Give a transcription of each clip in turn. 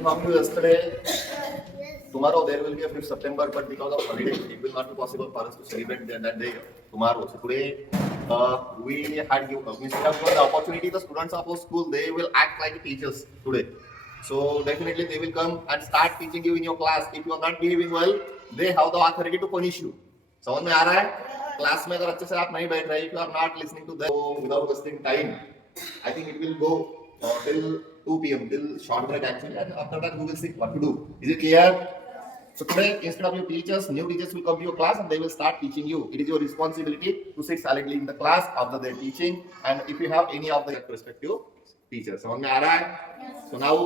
Informed you yesterday. Tomorrow there will be a 5th September, but because of holiday, it will not be possible for us to celebrate that day tomorrow. So today, we had given the opportunity. The students of our school, they will act like teachers today. So definitely they will come and start teaching you in your class. If you are not behaving well, they have the authority to punish you. समझ में आ रहा है? Class में अगर अच्छे से आप नहीं बैठ रहे, if you are not listening to them without wasting time, I think it will go till 2 p.m. till short break actually, and after that we will see what to do. Is it clear? So today, instead of your teachers, new teachers will come to your class and they will start teaching you. It is your responsibility to sit silently in the class after their teaching, and if you have any of the respective teachers. समझ में आ रहा है? So now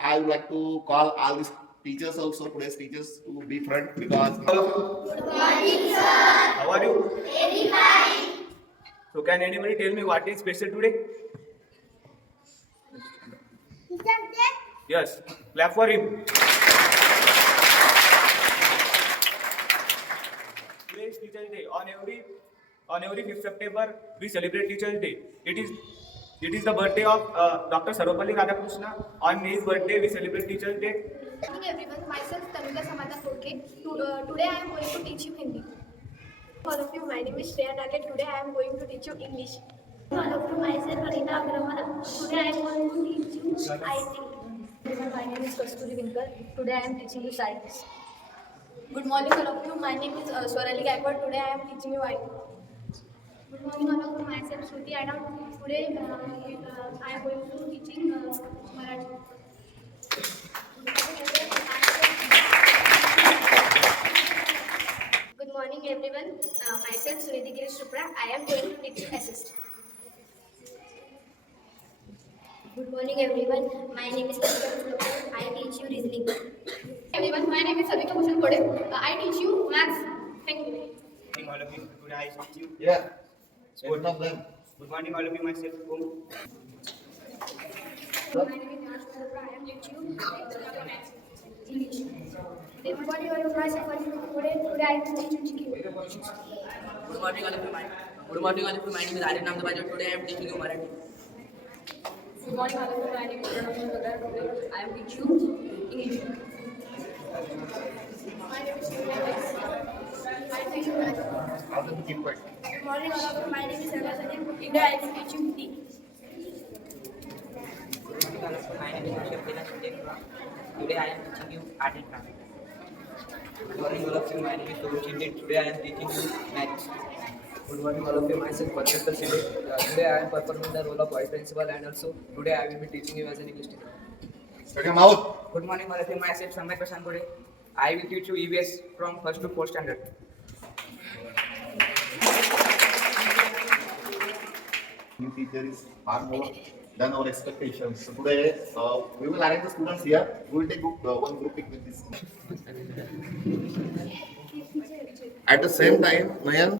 I would like to call all these teachers also, today's teachers, to be front because. Good morning, sir. How are you? Very fine. So can anybody tell me what is special today? Yes, clap for him. Today is Teachers' Day. On every 5th September, we celebrate Teachers' Day. It is the birthday of Dr. Sarvapalli Radhakrishna. On his birthday, we celebrate Teachers' Day. Good morning everyone, myself Tanuja Samadhan Kodke. Today I am going to teach you Hindi. All of you, my name is Shreya Nage. Today I am going to teach you English. All of you, myself Anita Agrawal. Today I am going to teach you IT. My name is Kasturi Vinkar. Today I am teaching you science. Good morning all of you. My name is Swarali Gaikwad. Today I am teaching you IT. Good morning all of you, myself Shruti Adam. Today I am going to teaching Marathi. Good morning everyone, myself Sunidhi Girish Chopra. I am going to teach you assist. Good morning everyone. My name is Kavita. I teach you reasoning. Everyone, my name is Savika Bhushan Kode. I teach you maths. Thank you. Good morning all of you. Today I teach you. Yeah. Good of them. Good morning all of you. Myself Om. My name is Yash Chopra. I am teaching you English. Good morning all of you, myself Today I am teaching you GK. Good morning all of you. Good morning all of you. My name is Aryan Namdabaj. Today I am teaching you Marathi. Good morning all of you. My name is Pranam Gadar. Today I am teaching you English. My name is Shreya. I teach you maths. How do you keep quiet? Good morning all of you, my name is Sarva Sajan. Today I am teaching you Hindi. Good morning all of you. My name is Rishabh Dena Shindekwa. Today I am teaching you art and craft. Good morning all of you. My name is Tom Shinde. Today I am teaching you maths. Good morning all of you. Myself Parthasthal Shinde. Today I am performing the role of vice principal, and also today I will be teaching you as an English teacher. Shut your mouth. Good morning all of you. Myself Samay Prashant Kode. I will teach you EVS from 1st to 4th standard. New teacher is far more than our expectations. So today, we will arrange the students here. We will take one group picnic this. At the same time, Nayan.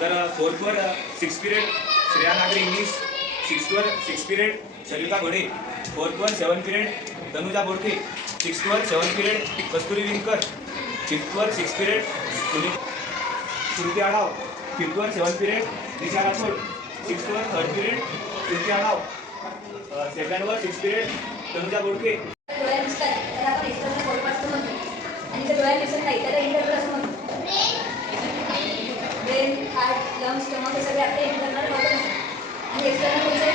तर 4th वर 6 period Shreya Nagare English, 6th वर 6 period शर्विका घोडे, 4th वर 7 period Tanuja बोडके, 6th वर 7 period कस्तुरी विंकर, 5th वर 6 period श्रुती Adhav, 5th वर 7 period निशा Rathod, 6th वर 3rd period श्रुती Adhav, 2nd वर 6 period Tanuja बोडके. Brain, heart, lungs, stomach हे सगळे आपले internal organs आणि external कोणते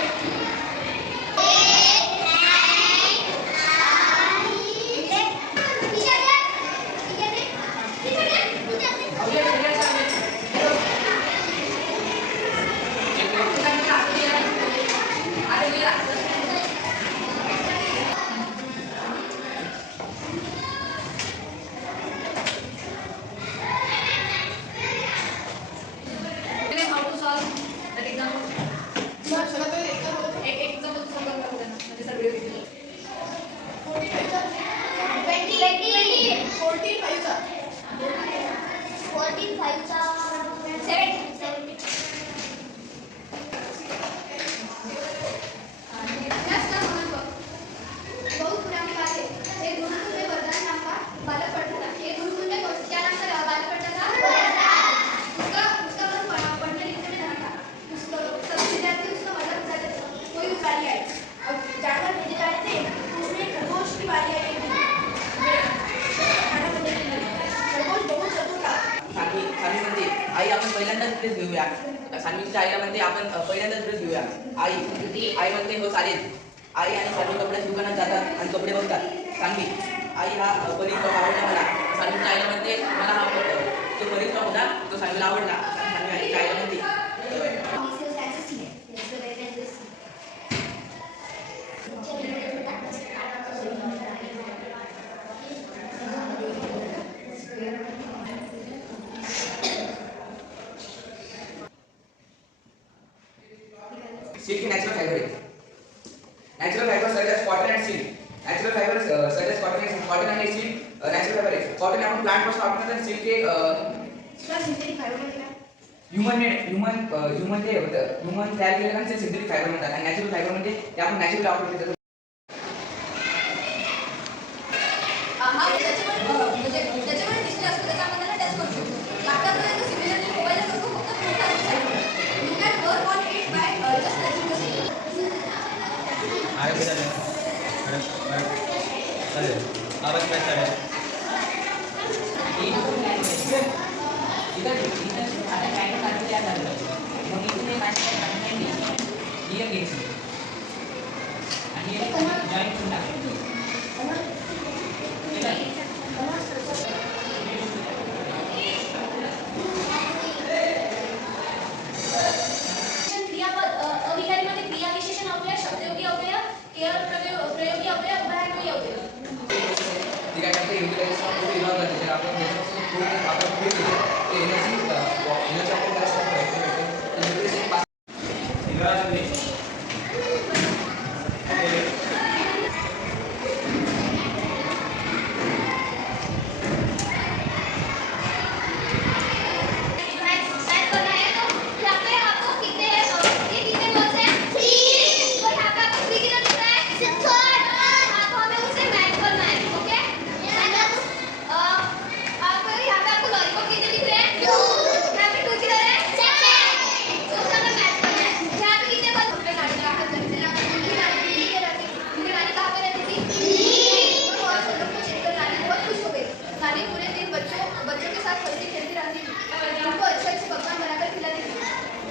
How to solve that example? पहिल्यांदाच dress घेऊया. सानवीच्या आईला म्हणते आपण पहिल्यांदाच ड्रेस घेऊया. आई म्हणते हो चालेल. आई आणि सानवी कपड्याच्या दुकानात जातात आणि कपडे बघतात. सानवी आई हा पनीर टॉप आवडला मला. सानवीच्या आईला म्हणते मला हा तो पनीर टॉप होता तो सानवीला आवडला. सानवी आईच्या आईला म्हणते Silk ही natural fiber आहे. Natural fiber such as cotton and silk. Natural fiber such as cotton and silk. Cotton आणि silk natural fiber आहे. Cotton आपण plant पासून वापरतो आणि silk हे सिंथेटिक फायबर म्हणजे काय? ह्युमन ते होतं. ह्युमन तयार केलेलं आणि सिंथेटिक फायबर म्हणतात. आणि नॅचरल फायबर म्हणजे ते आपण नॅचरली वापरतो. त्याच्यामध्ये डिस्प्ले असतो त्याच्यामध्ये ना टेस्ट करू शकतो. लॅपटॉपमध्ये तो सिम्युलेटर मोबाईलला करतो फक्त मोठा size. You can work on it by just touching the screen. क्रियापद अभिकारीमध्ये क्रिया विशेषण अव्यय, शब्दयोगी अव्यय, प्रयोगी अव्यय, उदाहरणयोगी अव्यय. ती काय करते युटिलाइजेशन ऑफ फूड इनॉर्गन म्हणजे आपण त्याच्यापासून आपण फूड घेतो ते एनर्जी आपण त्याला न्यूट्रिशन मैथ करना है तो यहाँ पे आपको कितने ये कितने वर्ड्स हैं? 3. तो यहाँ पे आपको 3 कितना दिख रहा है? 6. हाँ तो हमें उसे मैथ करना है. ओके? आपको यहाँ पे आपको लॉलीपॉप कितने दिख रहे हैं? 2. यहाँ पे 2 किधर है? 7. तो उसे हमें मैथ करना है. यहाँ पे कितने वर्ड? अपने गाड़ी का हाथ करते हैं. उनकी गाड़ी कहाँ पे रहती थी? तो और सब लोग को चेक कर नानी बहुत खुश हो गई. नानी पूरे दिन बच्चों के साथ हंसी खेलती रहती थी. उनको अच्छे अच्छे पकवान बनाकर खिलाती थी.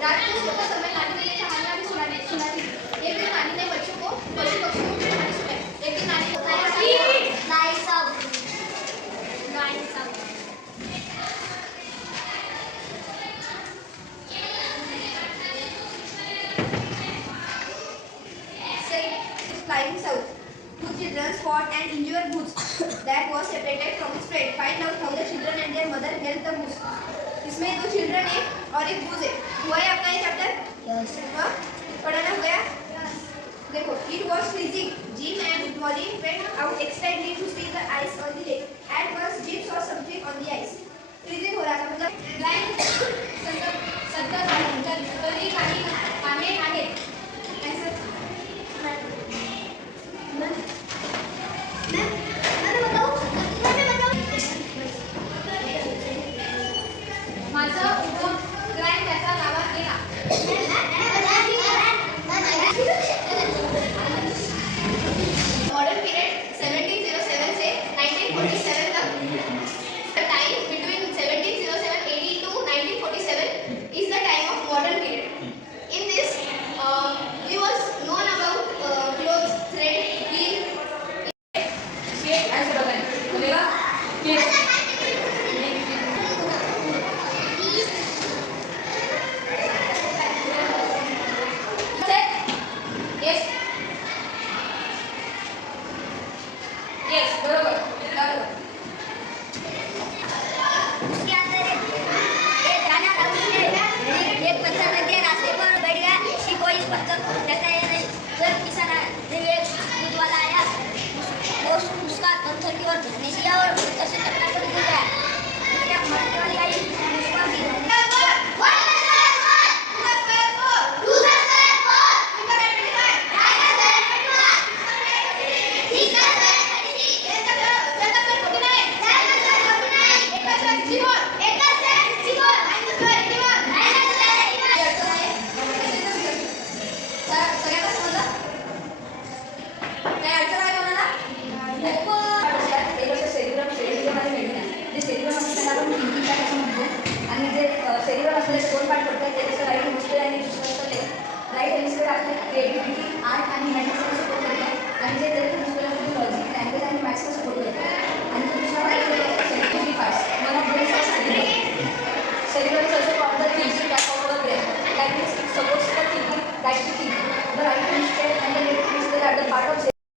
रात को सोते समय नानी ने ये कहानियां भी सुनाती थी. एक दिन नानी ने बच्चों को पशु पक्षियों की कहानी सुनाई. एक दिन नानी को flying south. 2 children fought and injured goose that was separated from its prey. Find out how the children and their mother helped the goose. इसमें 2 चिल्ड्रन है और एक गूज है. हुआ है आपका ये चैप्टर? यस. हाँ पढ़ाना हुआ? देखो, it was freezing. Jim and Molly went out excitedly to see the ice on the lake. At first, Jim saw something on the ice. Freezing हो रहा था मतलब ब्लाइंड सत्तर तरी काही कामे आहेत. माझा उपक्रम त्याचा गावात गेला. मॉडर्न पीरियड 1707 से 1947 तक. The time between 1707 AD to 1947 is the time of modern period. In this, we was known about clothes, thread, wheel, ऐसे बताएं. बोलेगा कि like to think. The right hemisphere and the left hemisphere are the part of